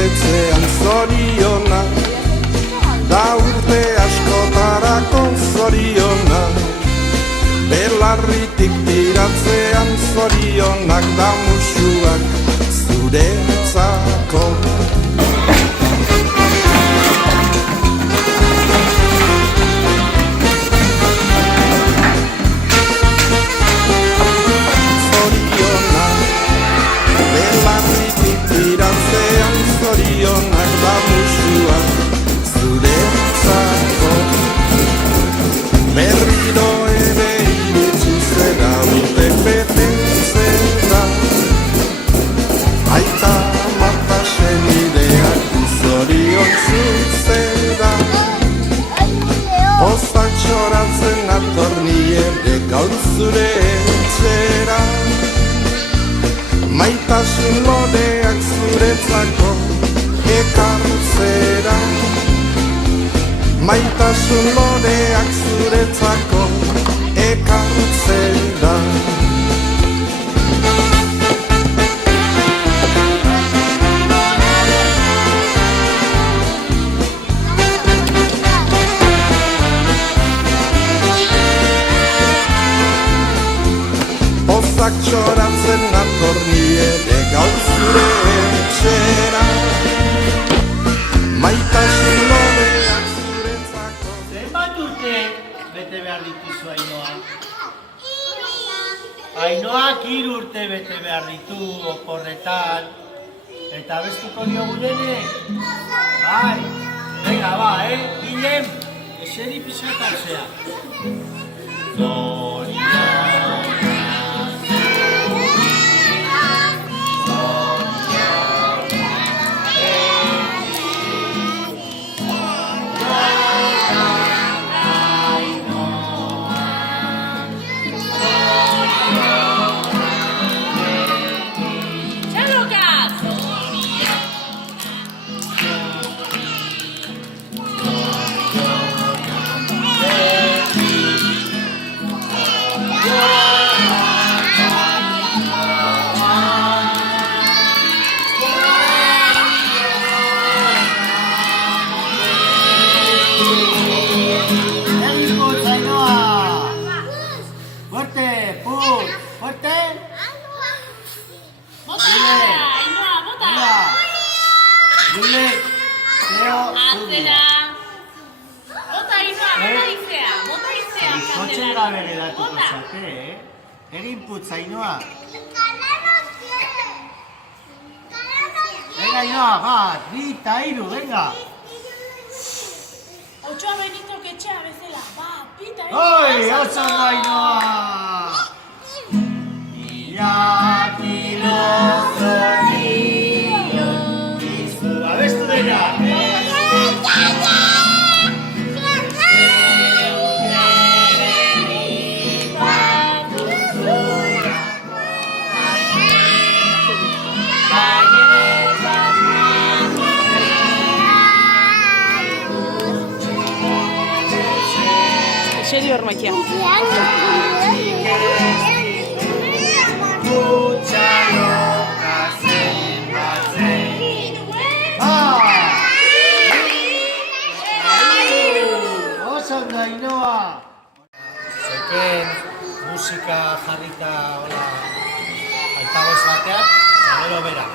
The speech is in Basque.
betetzean zorionak, da urte askotarako zorionak, belarritik tiratzean zorionak, da musuak zuretzako. Tiratzean zorionak da musuak zuretzako. Berriro ere iritsi zera urte betetzera, aita Marta senideak zorion zuzera. Pozak txoratzen ator ni ere gaur zure etxera, maitasun lodeak zuretzako ekartzera, maitasun lodeak zuretzako ekartzera. Pozak txoratzen ator ni ere gaur zure etxera, maitasun lodeak zuretzako. Zenbat urte bete behar dituzu Ainoa? Ainoak 3 urte bete behar ditu oporretan, eta bestuko diogu nene? Bai, venga ba, Guillem, eseri pixakatzea. Kotxe gabe geratuko zate, egin putz, Ainoa. Venga, Ainoa, 1, 2, 3, venga. Otsoa benito ketxea bezala, 1, 2, 3. Oi, oso Ainoa! Iratilo zorio, izu abestu dena. Serio hormakia. Oso Ainoa! Zeken musika jarrita altavoz bateak, gero bera,